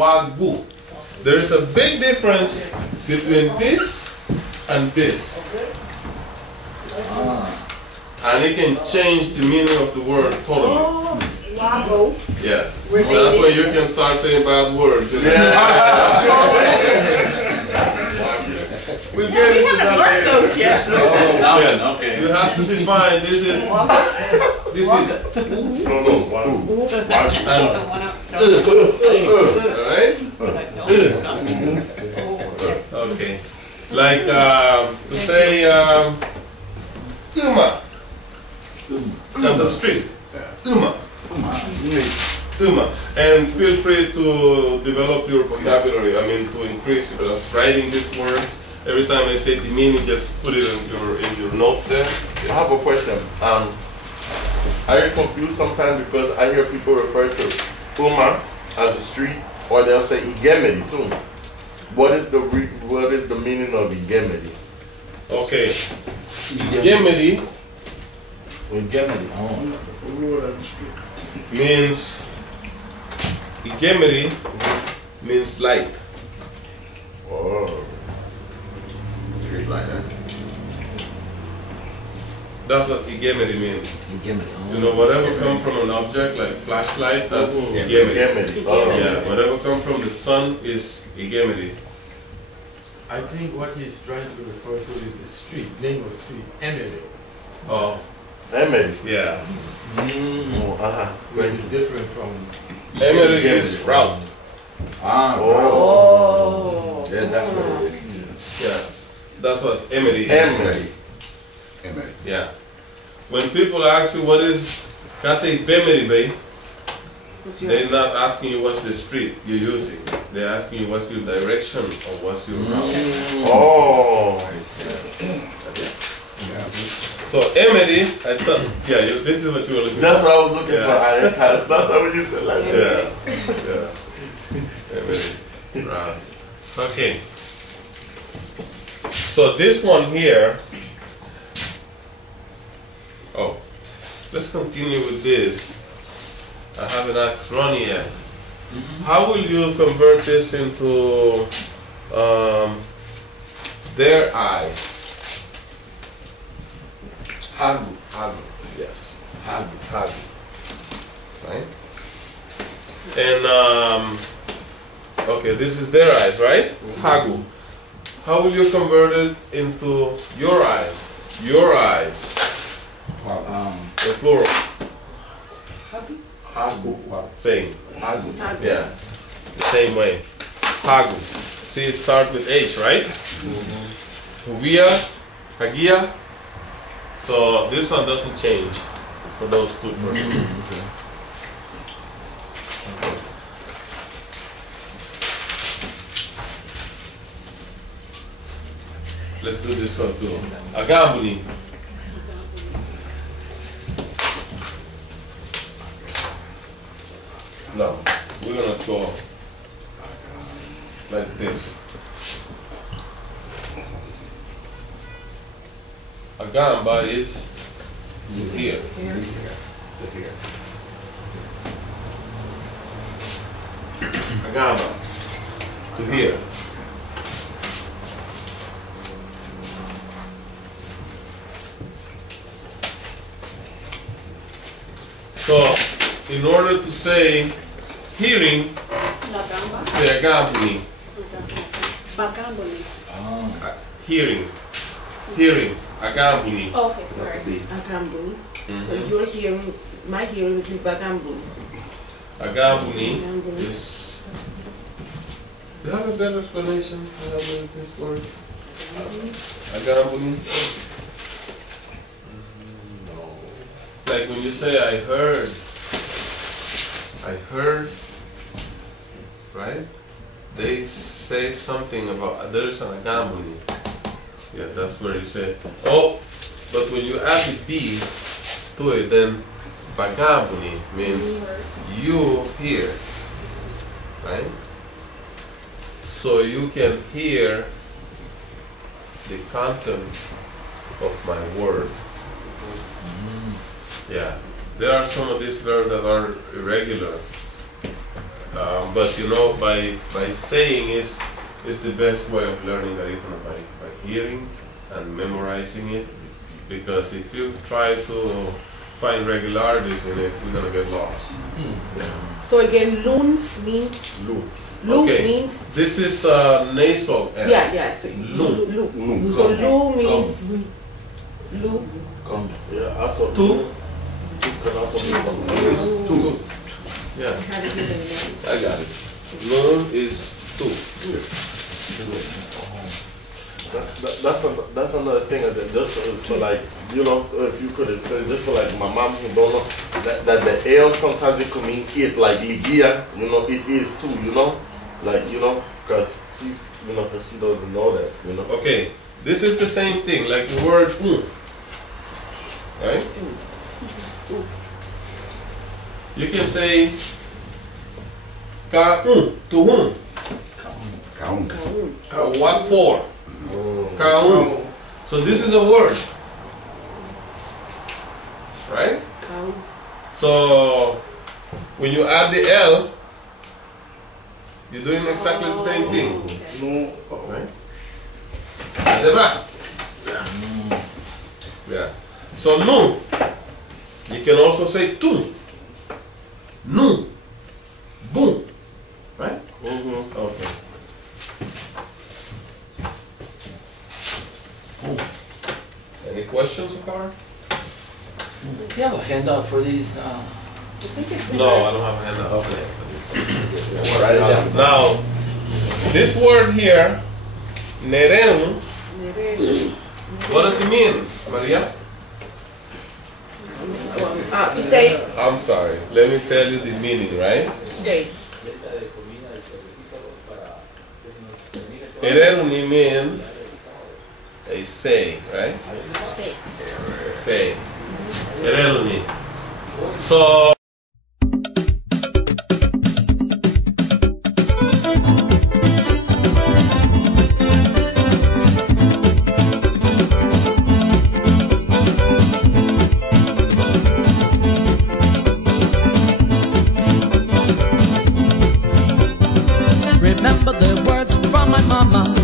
wagu. There is a big difference between this and this. And it can change the meaning of the word totally. Wago. Yes. That's when you can start saying bad words. We'll get into that later. Yeah. Okay. You have to define this is alright? Okay. Like to say Uma. That's a street. Uma. Uma. And feel free to develop your vocabulary. I mean, to increase it. Just writing these words. Every time I say the meaning, just put it in your notes there. Yes. I have a question. I get confused sometimes because I hear people refer to Uma as a street, or they'll say Igemedi too. What is the meaning of Igemedi? Okay. Igemedi means Igemedi means light. Oh. Street light, huh? That's what Igemedi means. You know, whatever comes from an object like flashlight, that's Igemedi. Oh. Yeah, whatever comes from the sun is Igemedi. I think what he's trying to refer to is the street, name of street, Emily. Oh. Emily. Yeah. Which is different from Emily is route. Oh. Yeah, that's what it is. Yeah. That's what Emily is. Emily. Yeah. When people ask you what is Kate Bemeri Bay, they're not asking you what's the street you're using. They're asking you what's your direction or what's your route. Oh. I see. So Emily, I thought, this is what you were looking for. That's what I was looking for. That's what you said. Like Emily. Right. Okay. So this one here. Oh, let's continue with this. I haven't asked Ronnie yet. How will you convert this into their eyes? Hagu. Yes. Hagu. Right? And okay, this is their eyes, right? Hagu. How will you convert it into your eyes? Your eyes. The plural. Hagu. Same. Hagu. Yeah. The same way. Hagu. See, it starts with H, right? Hugia, Hagia. So this one doesn't change for those two persons. Let's do this one too. Agambuni. No, we're gonna go like this. Agamba is here. To here. Agamba. To here. So, in order to say hearing, say agambuni. Hearing. Hearing. Agambuni. Okay, sorry. Agambuni. So your hearing, my hearing would be Bagambuni. Agambuni is. Do you have a better explanation for this word? Agambuni? No. Like when you say I heard, right? They say something about there's an agambuni. Yeah, that's where you say, oh, but when you add the B to it, then bagambuni means you hear, right? So you can hear the content of my word. Yeah, there are some of these verbs that are irregular. But you know, by saying is the best way of learning Garifuna, by hearing and memorizing it. Because if you try to find regularities in it, we're gonna get lost. Yeah. So again, loon means. Lu. Lu Okay. means. This is nasal. L. Yeah. So lu. So lu means. Lu. Yeah, also Two. can also be Is two. Yeah. I got it. Loon is two. That's another thing that just for like, you know, if you could explain just for like my mom who don't know that the L sometimes it could mean it, like ligia, you know, it is too, you know, like, you know, because she's, you know, because she doesn't know that, you know. Okay, this is the same thing, like the word right? You can say ka to whom? Kaun. What for? Ka So this is a word, right? So when you add the L, you're doing exactly the same thing. Right? Yeah. So nu, you can also say tu, nu, boom, right? Okay. Any questions so far? Do you have a handout for these? No, I don't have a handout. Okay. Write it down. Now, this word here, nerenu, what does it mean, Maria? To say. I'm sorry. Let me tell you the meaning, right? Say. Ereluni means a say, right? Say. A say. Ereluni. So. Remember the words from my mama.